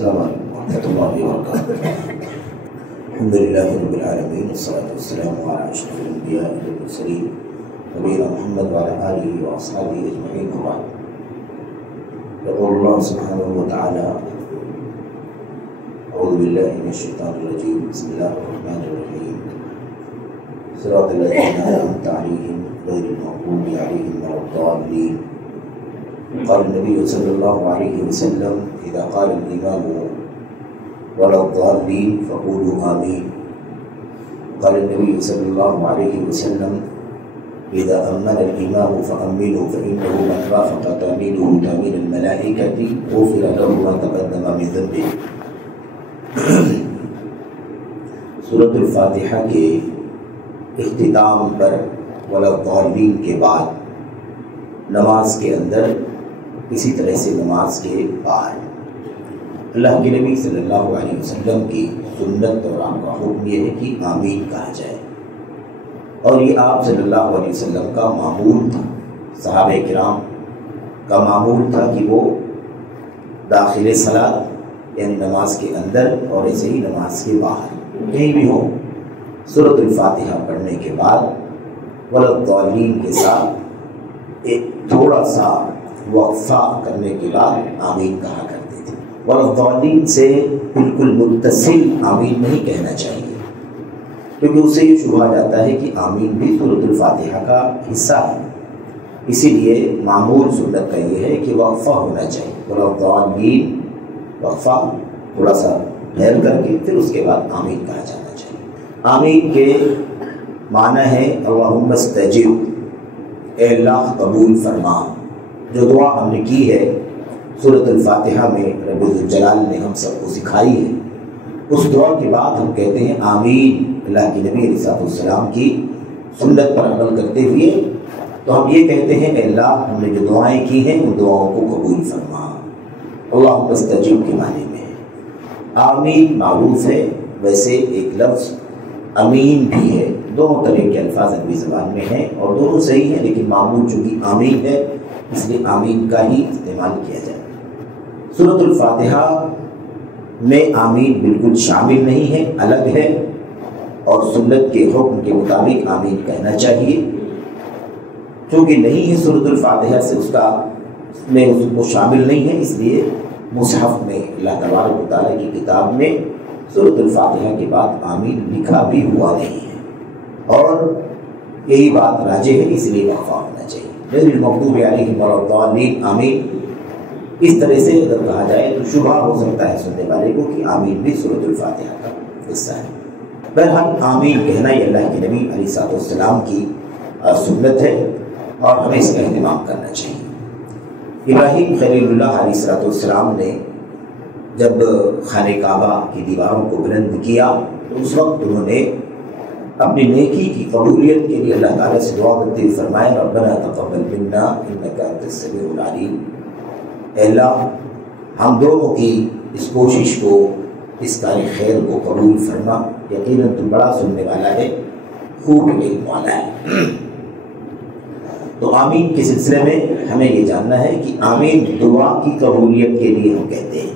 السلام علیکم ورحمۃ اللہ وبرکاتہ۔ الحمد للہ رب العالمین والصلاۃ والسلام علی اشرف الانبیاء والمرسلین نبینا محمد وعلی آلہ واصحابہ اجمعین وبعد۔ یقول اللہ سبحانہ وتعالی اعوذ باللہ من الشیطان الرجیم بسم اللہ الرحمن الرحیم صراط الذین انعمت علیہم غیر المغضوب علیہم ولا الضالین۔ قال النبي صلى الله عليه وسلم إذا قال الإمام ولا الضالين فقولوا آمين۔ قال النبي صلى الله عليه وسلم إذا أمن الإمام فأمنوا فإنه من وافق تأمينه تأمين الملائكة غفر له ما تقدم من ذنبه۔ سورۃ الفاتحہ کے اختتام پر ولا الضالین کے بعد نماز کے اندر اسی طرح سے نماز کے بعد اللہ کے نبی صلی اللہ علیہ وسلم کی سنت اور آپ کا حکم یہ ہے کہ آمین کہا جائے، اور یہ آپ صلی اللہ علیہ وسلم کا معمول تھا، صحابہ کرام کا معمول تھا کہ وہ داخل صلاۃ یعنی نماز کے اندر اور ایسے ہی نماز کے باہر کہیں بھی ہوں سورۃ الفاتحہ پڑھنے کے بعد ولا الضالین کے ساتھ ایک تھوڑا سا وقفہ کرنے کے بعد آمین کہا کرتے تھے۔ ولا الضالین سے بالکل متصل آمین نہیں کہنا چاہیے، کیونکہ اس سے یہ شبہ جاتا ہے کہ آمین بھی سورۃ الفاتحہ کا حصہ ہے، اسی لیے معمول سنت کا یہ ہے کہ وقفہ ہونا چاہیے۔ ولا الضالین وقفہ تھوڑا سا ٹھہر کر کے پھر اس کے بعد آمین کہا جانا چاہیے۔ آمین کے معنی ہے اللہم استجب، اے اللہ قبول فرما۔ جو دعا ہم نے کی ہے سورۃ الفاتحہ میں رب الجلال نے ہم سب کو سکھائی ہے، اس دعا کے بعد ہم کہتے ہیں آمین۔ اللہ کے نبی علیہ السلام کی سنت پر عمل کرتے ہوئے تو ہم یہ کہتے ہیں اے اللہ ہم نے جو دعائیں کی ہیں ان دعاؤں کو قبول فرما۔ اللہم استجب کے معنی میں ہے۔ آمین معروف ہے، ویسے ایک لفظ امین بھی ہے، دونوں طرح کے الفاظ عربی زبان میں ہیں اور دونوں صحیح ہیں، لیکن معمول چونکہ آمین ہے اس لیے آمین کا ہی استعمال کیا جائے۔ سورۃ الفاتحہ میں آمین بالکل شامل نہیں ہے، الگ ہے، اور سنت کے حکم کے مطابق آمین کہنا چاہیے۔ چونکہ نہیں ہے سورۃ الفاتحہ سے اس کو شامل نہیں ہے، اس لیے مصحف میں اللہ تبارک و تعالیٰ کی کتاب میں سورۃ الفاتحہ کے بعد آمین لکھا بھی ہوا نہیں ہے، اور یہی بات راجح ہے، اس لیے وقفہ ہونا چاہیے۔ غیر المغضوب علیہم ولا الضالین آمین اس طرح سے اگر کہا جائے تو شبہ ہو سکتا ہے سننے والے کو کہ آمین بھی سورۃ الفاتحہ کا حصہ ہے۔ بہرحال آمین کہنا یہ اللہ کے نبی علیہ السلام کی سنت ہے اور ہمیں اس کا اہتمام کرنا چاہیے۔ ابراہیم خلیل اللہ علیہ السلام نے جب خانہ کعبہ کی دیواروں کو بلند کیا تو اس وقت انہوں نے اپنی نیکی کی قبولیت کے لیے اللہ تعالیٰ سے دعا کرتے ہوئے فرمایا ربنا تقبل منا انک انت السمیع العلیم۔ اے اللہ ہم دونوں کی اس کوشش کو، اس کار خیر کو قبول فرما، یقیناً تو بڑا سننے والا ہے، خوب علم والا ہے۔ تو آمین کے سلسلے میں ہمیں یہ جاننا ہے کہ آمین دعا کی قبولیت کے لیے ہم کہتے ہیں،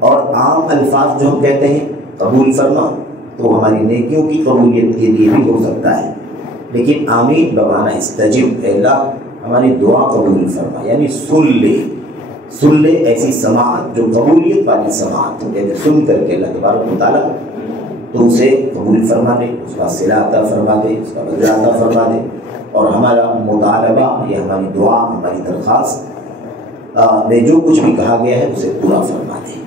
اور عام الفاظ جو ہم کہتے ہیں قبول فرما تو ہماری نیکیوں کی قبولیت کے لیے بھی ہو سکتا ہے، لیکن آمین بمعنی استجب، اے اللہ ہماری دعا قبول فرما، یعنی سن لے ایسی سماعت جو قبولیت والی سماعت، یعنی سن کر کے اللہ تبارک و تعالیٰ تو اسے قبول فرما دے، اس کا صلہ عطا فرما دے، اس کا بدلہ عطا فرما دے، اور ہمارا مطالبہ یا ہماری دعا، ہماری درخواست میں جو کچھ بھی کہا گیا ہے اسے پورا فرما دے۔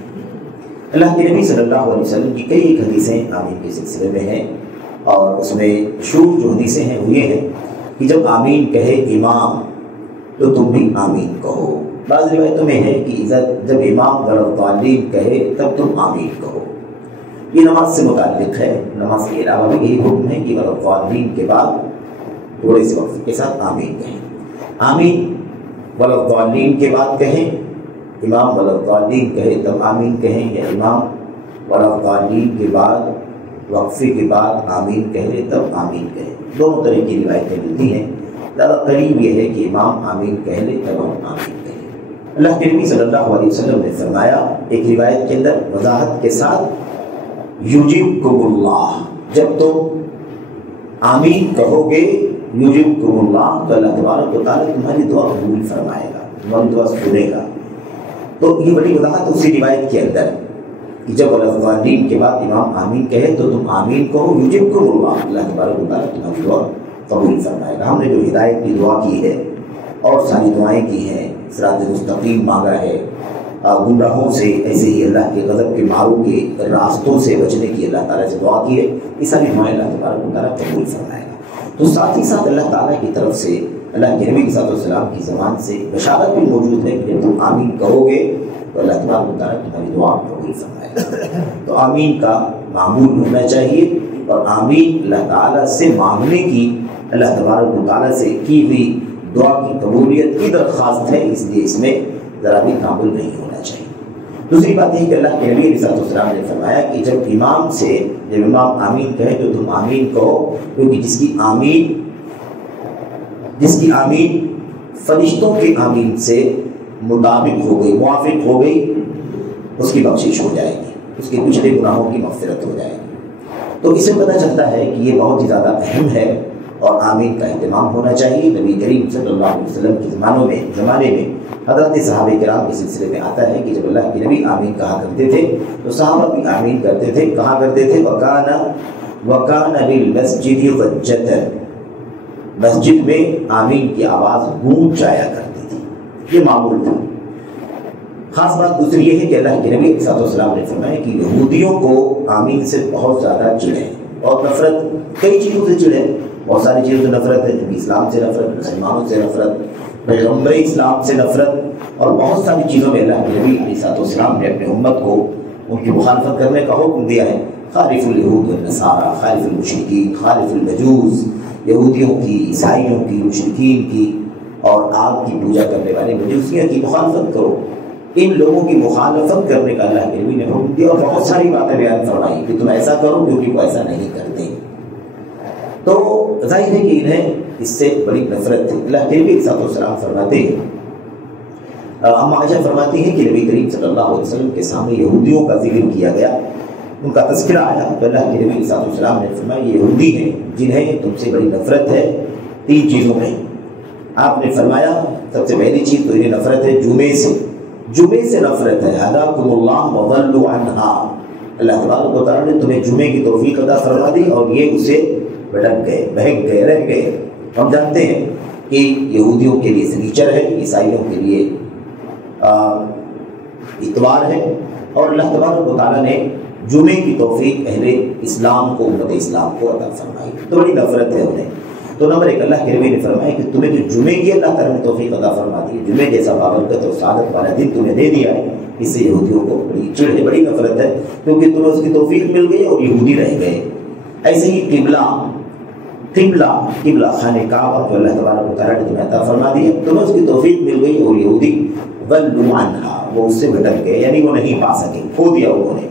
اللہ کے نبی صلی اللہ علیہ وسلم کی کئی ایک حدیثیں آمین کے سلسلے میں ہیں، اور اس میں مشہور جو حدیثیں ہیں وہ یہ ہیں کہ جب آمین کہے امام تو تم بھی آمین کہو۔ بعض روایتوں میں ہے کہ جب امام ولا الضالین کہے تب تم آمین کہو۔ یہ نماز سے متعلق ہے، نماز کے علاوہ بھی یہی حکم ہے کہ ولا الضالین کے بعد تھوڑے سے وقفے کے ساتھ آمین کہیں۔ آمین ولا الضالین کے بعد کہیں، امام ولا الضالین کہے تب آمین کہیں، یا امام ولا الضالین کے بعد وقفے کے بعد آمین کہے تب آمین کہیں۔ دونوں طرح کی روایتیں ملتی ہیں، زیادہ قریب یہ ہے کہ امام آمین کہہ لے تب ہم آمین کہیں۔ اللہ کے نبی صلی اللہ علیہ وسلم نے فرمایا ایک روایت کے اندر وضاحت کے ساتھ، یجیبکم اللہ، جب تم آمین کہو گے یجیبکم اللہ تو اللہ تبارک و تعالیٰ تمہاری دعا قبول فرمائے گا، تمہاری دعا سنے گا۔ تو یہ بڑی وضاحت اسی روایت کے اندر کہ جب الضالین کے بعد امام آمین کہے تو تم آمین کہو یجیبکم اللہ، اللہ تبارک و تعالیٰ تمہاری دعا قبول فرمائے گا۔ ہم نے جو ہدایت کی دعا کی ہے اور ساری دعائیں کی ہیں، صراط مستقیم مانگا ہے، گمراہوں سے، ایسے ہی اللہ کے غضب کے ماروں کے راستوں سے بچنے کی اللہ تعالیٰ سے دعا کی ہے، یہ ساری دعائیں اللہ تبارک و تعالیٰ قبول فرمائے گا۔ تو ساتھ ہی ساتھ اللہ تعالیٰ کی طرف سے اللہ کے نبی صلی اللہ علیہ وسلم کی زبان سے بشارت بھی موجود ہے کہ جب تم آمین کہو گے تو اللہ تبارک و تعالیٰ تمہاری دعا قبول فرمائے گا۔ تو آمین کا معمول ہونا چاہیے، اور آمین اللہ تعالیٰ سے مانگنے کی، اللہ تبارک و تعالیٰ سے کی ہوئی دعا کی قبولیت کی درخواست ہے، اس لیے اس میں ذرا بھی تعامل نہیں ہونا چاہیے۔ دوسری بات یہ کہ اللہ کے نبی علیہ السلام نے فرمایا کہ جب امام آمین کہے تو تم آمین کہو، کیونکہ جس کی آمین فرشتوں کے آمین سے مطابق ہو گئی، موافق ہو گئی، اس کی بخشش ہو جائے گی، اس کے پچھلے گناہوں کی مغفرت ہو جائے گی۔ تو اس سے پتہ چلتا ہے کہ یہ بہت ہی زیادہ اہم ہے اور آمین کا اہتمام ہونا چاہیے۔ نبی کریم صلی اللہ علیہ وسلم کے زمانے میں حضرت صحابہ کرام کے سلسلے میں آتا ہے کہ جب اللہ کے نبی آمین کہا کرتے تھے تو صحابہ بھی آمین کرتے تھے، کہا کرتے تھے وَكَانَ بِالْمَسْجِدِ ضَجَّةً، مسجد میں آمین کی آواز گونج جایا کرتی تھی، یہ معمول تھا۔ خاص بات دوسری یہ ہے کہ اللہ کے نبی صلی اللہ علیہ وسلم نے فرمایا کہ یہودیوں کو آمین سے بہت زیادہ چڑ ہے اور نفرت، کئی چیزوں سے چڑ ہے، بہت ساری چیزوں سے نفرت ہے، نبی اسلام سے نفرت، مسلمانوں سے نفرت، پیغمبر اسلام سے نفرت، اور بہت ساری چیزوں میں اللہ کے نبی علیہ السلام نے اپنے امت کو ان کی مخالفت کرنے کا حکم دیا ہے۔ خالف الیہود والنصارى، خالف المشرکین، خالف المجوس، یہودیوں کی، عیسائیوں کی، مشرکین کی اور آگ کی پوجا کرنے والے مجوسیوں کی مخالفت کرو۔ ان لوگوں کی مخالفت کرنے کا اللہ کے نبی نے حکم دیا اور بہت ساری باتیں بیان فرمائی کہ تم ایسا کرو، کیونکہ وہ ایسا نہیں کرتے۔ تو ظاہر ہے کہ انہیں اس سے بڑی نفرت تھی۔ اللہ کے نبی صلی اللہ علیہ وسلم فرماتے ہیں، اما عائشہ فرماتی ہیں کہ نبی کریم صلی اللہ علیہ وسلم کے سامنے یہودیوں کا ذکر کیا گیا، ان کا تذکرہ آیا تو اللہ کے نبی صلی اللہ علیہ وسلم نے فرمایا یہ یہودی ہیں جنہیں تم سے بڑی نفرت ہے 3 چیزوں میں۔ آپ نے فرمایا سب سے پہلی چیز تو انہیں نفرت ہے جمعے سے نفرت ہے، ہداکم اللہ وضلوا عنہا، اللہ تبارک و تعالیٰ نے تمہیں جمعے کی توفیق عطا فرما دی اور یہ اسے بھٹک گئے، بہک گئے، رہ گئے۔ ہم جانتے ہیں کہ یہودیوں کے لیے سنیچر ہے، عیسائیوں کے لیے اتوار ہے، اور اللہ تبارک و تعالیٰ نے جمعے کی توفیق اہل اسلام کو، امت اسلام کو عطا فرمائی، تو بڑی نفرت ہے انہیں۔ تو نمبر 1 اللہ کے نبی نے فرمایا کہ تمہیں جو جمعے کی اللہ تعالیٰ نے توفیق عطا فرما دی ہے، جمعے جیسا بابرکت اور سعادت والا دن تمہیں دے دیا ہے، اس سے یہودیوں کو بڑی چڑ ہے، بڑی نفرت ہے، کیونکہ تمہیں اس کی توفیق مل گئی اور یہودی رہ گئے۔ ایسے ہی قبلہ خانہ کعبہ جو اللہ تبارک و تعالیٰ نے تمہیں عطا فرما دی ہے، تمہیں اس کی توفیق مل گئی اور یہودی ضلوا عنہا، وہ اس سے بھٹک گئے، یعنی وہ نہیں پا سکے، کھو دیا انہوں نے۔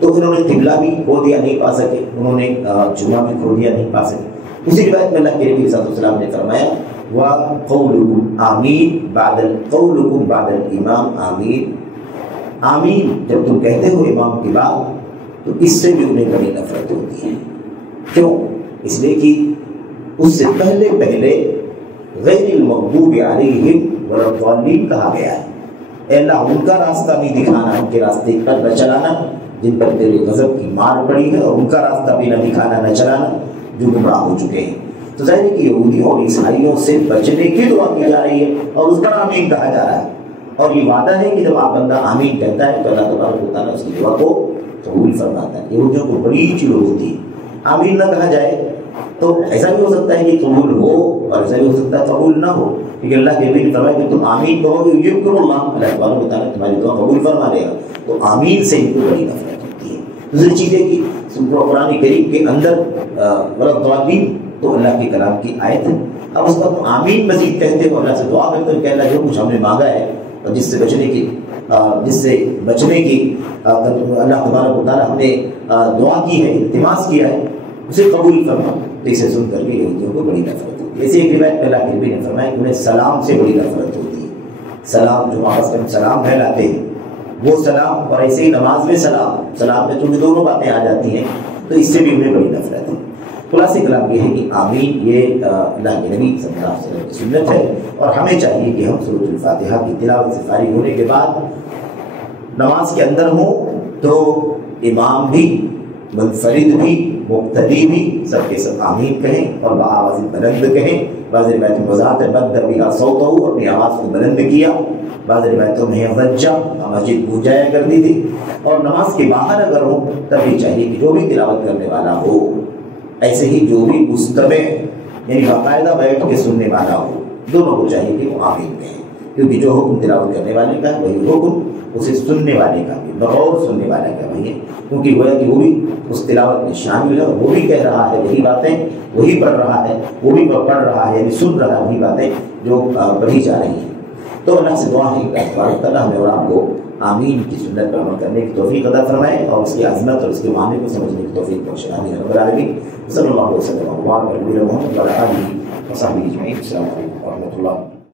تو انہوں نے قبلہ بھی کھو دیا، نہیں پا سکے، انہوں نے جمعہ بھی کھو دیا، نہیں پا سکے۔ اسی روایت میں اللہ کے نبی صلی اللہ علیہ وسلم نے فرمایا وَقَوْلُكُمْ آمین قَوْلُكُمْ بَعْدَ الْإِمَامِ آمین جب تم کہتے ہو امام کی بات تو اس سے بھی انہیں بڑی نفرت ہوتی ہے۔ کیوں؟ اس لیے کہ اس سے پہلے غیر المغضوب علیہم ولا الضالین کہا گیا ہے، اے اللہ ان کا راستہ بھی دکھانا، ان کے راستے پر نہ چلانا جن پر تیرے غضب کی مار پڑی ہے، اور ان کا راستہ بھی نہ دکھانا، نہ چلانا جو گمراہ ہو چکے ہیں۔ تو ظاہر ہے کہ یہودیوں اور عیسائیوں سے بچنے کی دعا کی جا رہی ہے اور اس پر آمین کہا جا رہا ہے، اور یہ وعدہ ہے کہ جب آپ بندہ آمین کہتا ہے تو اللہ تبارک و تعالیٰ اس کی دعا کو قبول فرماتا ہے۔ یہودیوں کو بڑی چڑ ہوتی ہے، آمین نہ کہا جائے تو ایسا بھی ہو سکتا ہے کہ قبول ہو اور ایسا بھی ہو سکتا ہے قبول نہ ہو، کیونکہ اللہ کے نبی نے فرمایا کہ تم آمین کہو گے یجبکم اللہ، اللہ تبارک و تعالیٰ تمہاری دعا قبول فرما لے گا۔ تو آمین سے ان کو بڑی نفرت ہوتی ہے۔ دوسری چیز ہے کہ قرآن کریم کے اندر وَلَضَّالِّينَ تو اللہ کے کلام کی آیت ہے، اب اس پر تم آمین مزید کہتے ہو، اللہ سے دعا کرتے ہو کہ اللہ جو کچھ ہم نے مانگا ہے اور جس سے بچنے کی اللہ تبارک و تعالیٰ ہم نے دعا کی ہے، التماس کیا ہے، اسے قبول فرما۔ تو اسے سن کر کے یہودیوں کو بڑی نفرت ہوتی ہے۔ ایسے ایک روایت میں اللہ کے نبی نے فرمایا کہ انہیں سلام سے بڑی نفرت ہوتی ہے، سلام جو آپس میں سلام پھیلاتے ہیں وہ سلام، اور ایسے ہی نماز میں سلام میں چونکہ دونوں باتیں آ جاتی ہیں تو اس سے بھی انہیں بڑی نفرت ہے۔ خلاصہ کلام یہ ہے کہ آمین یہ اللہ کے نبی صلی اللہ علیہ وسلم کی سنت ہے، اور ہمیں چاہیے کہ ہم سورۃ الفاتحہ کی تلاوت سے فارغ ہونے کے بعد نماز کے اندر ہوں تو امام بھی، منفرد بھی، مقتدی بھی سب کے سب آمین کہیں اور بآواز بلند کہیں۔ بعض روایتوں میں وضاحت ہے مد بها صوته، اپنی آواز کو بلند کیا۔ بعض روایتوں میں ضجہ، مسجد گونجایا کرتی تھی۔ اور نماز کے باہر اگر ہو تب بھی چاہیے کہ جو بھی تلاوت کرنے والا ہو، ایسے ہی جو بھی مستمع یعنی باقاعدہ بیٹھ کے سننے والا ہو، دونوں کو چاہیے کہ وہ آمین کہیں، کیونکہ جو حکم تلاوت کرنے والے کا ہے وہی حکم اسے سننے والے کا بھی، بغور سننے والے کا بھی ہے، کیونکہ گویا کہ وہ بھی اس تلاوت میں شامل ہے، اور وہ بھی کہہ رہا ہے وہی باتیں، وہی پڑھ رہا ہے، وہ بھی پڑھ رہا ہے، یعنی سن رہا ہے وہی باتیں جو پڑھی جا رہی ہیں۔ تو اللہ سے دعا ہے کہ اللہ تبارک تعالیٰ ہمیں اور آپ کو آمین کی سنت پر عمل کرنے کی توفیق عطا فرمائے، اور اس کی عظمت اور اس کے معنی کو سمجھنے کی توفیق بخشے، آمین رب العالمین۔ صلی اللہ علیہ وسلم و بارک علی محمد و علی آلہ و صحبہ اجمعین۔ السلام علیکم۔